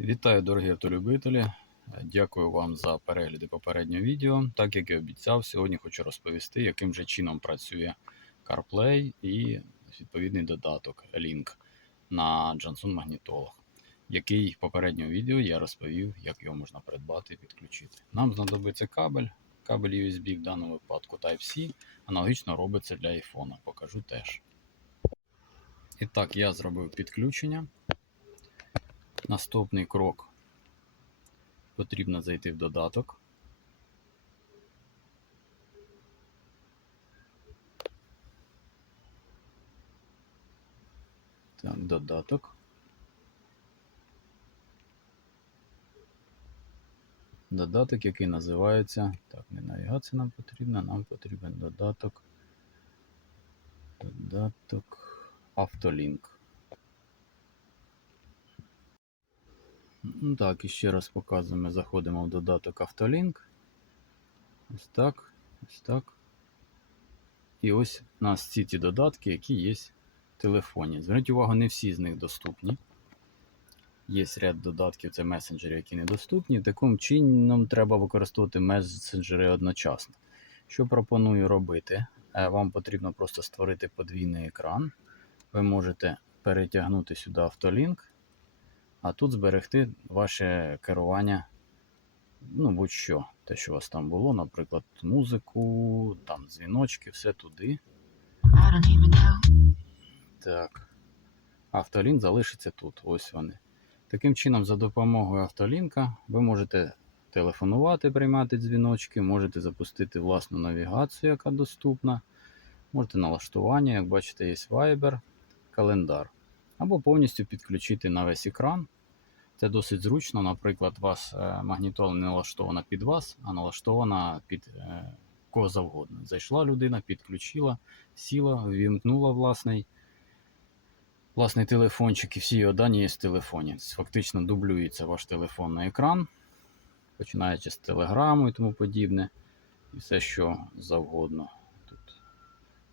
Вітаю, дорогі автолюбителі! Дякую вам за перегляди попереднього відео. Так як і обіцяв, сьогодні хочу розповісти, яким же чином працює CarPlay і відповідний додаток Link на Johnson магнітолах, який в попередньому відео я розповів, як його можна придбати і підключити. Нам знадобиться кабель, кабель USB в даному випадку Type-C, аналогічно робиться для iPhone. Покажу теж. І так, я зробив підключення. Наступний крок. Потрібно зайти в додаток. Так, додаток. Додаток, який називається. Так, не навігація нам потрібна, нам потрібен додаток. Додаток Автолінк. Так, і ще раз показуємо. Заходимо в додаток Автолінк. Ось так, ось так. І ось у нас ці ті додатки, які є в телефоні. Зверніть увагу, не всі з них доступні. Є ряд додатків, це месенджери, які недоступні. Таким чином треба використовувати месенджери одночасно. Що пропоную робити? Е, Вам потрібно просто створити подвійний екран. Ви можете перетягнути сюди автолінк. А тут зберегти ваше керування, ну, будь-що, те, що у вас там було, наприклад, музику, там дзвіночки, все туди. Так. Автолінк залишиться тут. Ось вони. Таким чином, за допомогою автолінка ви можете телефонувати, приймати дзвіночки, можете запустити власну навігацію, яка доступна. Можете налаштування, як бачите, є Viber, календар. Або повністю підключити на весь екран. Це досить зручно. Наприклад, у вас е, магнітола не налаштована під вас, а налаштована під е, кого завгодно. Зайшла людина, підключила, сіла, ввімкнула власний, власний телефончик і всі його дані є в телефоні. Фактично дублюється ваш телефон на екран, починаючи з телеграму і тому подібне. І все, що завгодно тут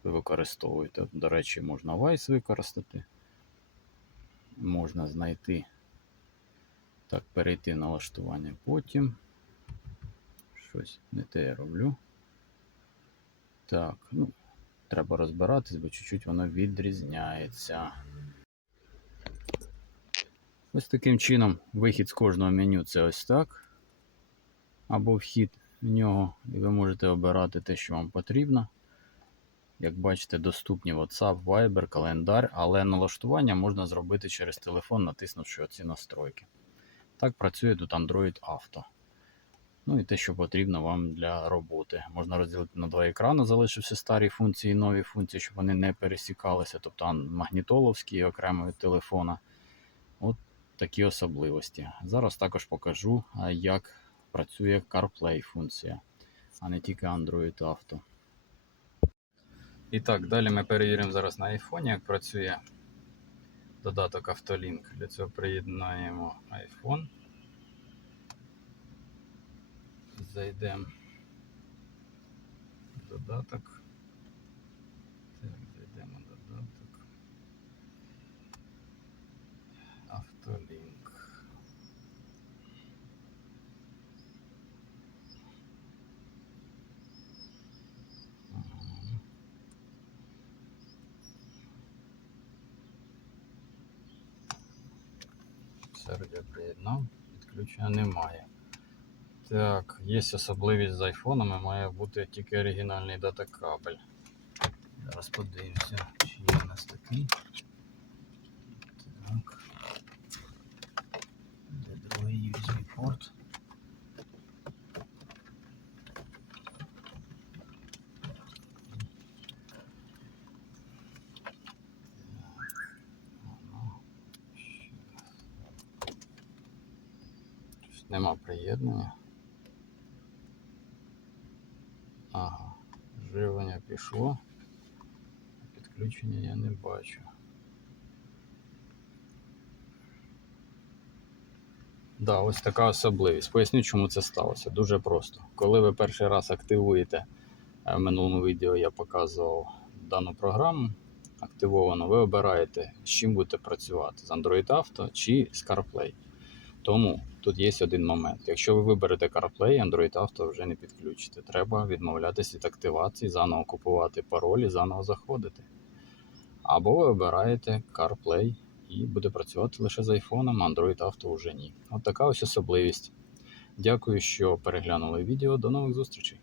ви використовуєте. До речі, можна Vice використати. Можна знайти. Так, перейти в налаштування потім. Щось не те я роблю. Так, ну, треба розбиратись, бо чуть-чуть воно відрізняється. Ось таким чином вихід з кожного меню це ось так. Або вхід в нього, і ви можете обирати те, що вам потрібно. Як бачите, доступні WhatsApp, Viber, календар, але налаштування можна зробити через телефон, натиснувши оці настройки. Так працює тут Android Auto. Ну і те, що потрібно вам для роботи. Можна розділити на два екрани, залишивши старі функції і нові функції, щоб вони не пересікалися, тобто магнітоловські окремо від телефона. От такі особливості. Зараз також покажу, як працює CarPlay функція, а не тільки Android Auto. І так, далі ми перевіримо зараз на iPhone, як працює додаток Автолінк. Для цього приєднаємо iPhone. Зайдемо в додаток. Так, зайдемо в додаток. Автолінк. Ага. Сервер приєднав, підключення немає. Так, є особливість з айфонами, має бути тільки оригінальний датакабель. Зараз подивимося, чи є у нас такий. Так. Де другий USB порт? Ага. Ще. Щось Нема приєднання. Ага, живлення пішло. Підключення я не бачу. Да, ось така особливість. Поясню, чому це сталося. Дуже просто. Коли ви перший раз активуєте, е, в минулому відео я показував дану програму активовано, ви обираєте, з чим будете працювати: з Android Auto чи з CarPlay. Тому тут є один момент. Якщо ви виберете CarPlay, Android Auto вже не підключите. Треба відмовлятися від активації, заново купувати паролі, заново заходити. Або ви обираєте CarPlay і буде працювати лише з iPhone, Android Auto вже ні. От така ось особливість. Дякую, що переглянули відео. До нових зустрічей!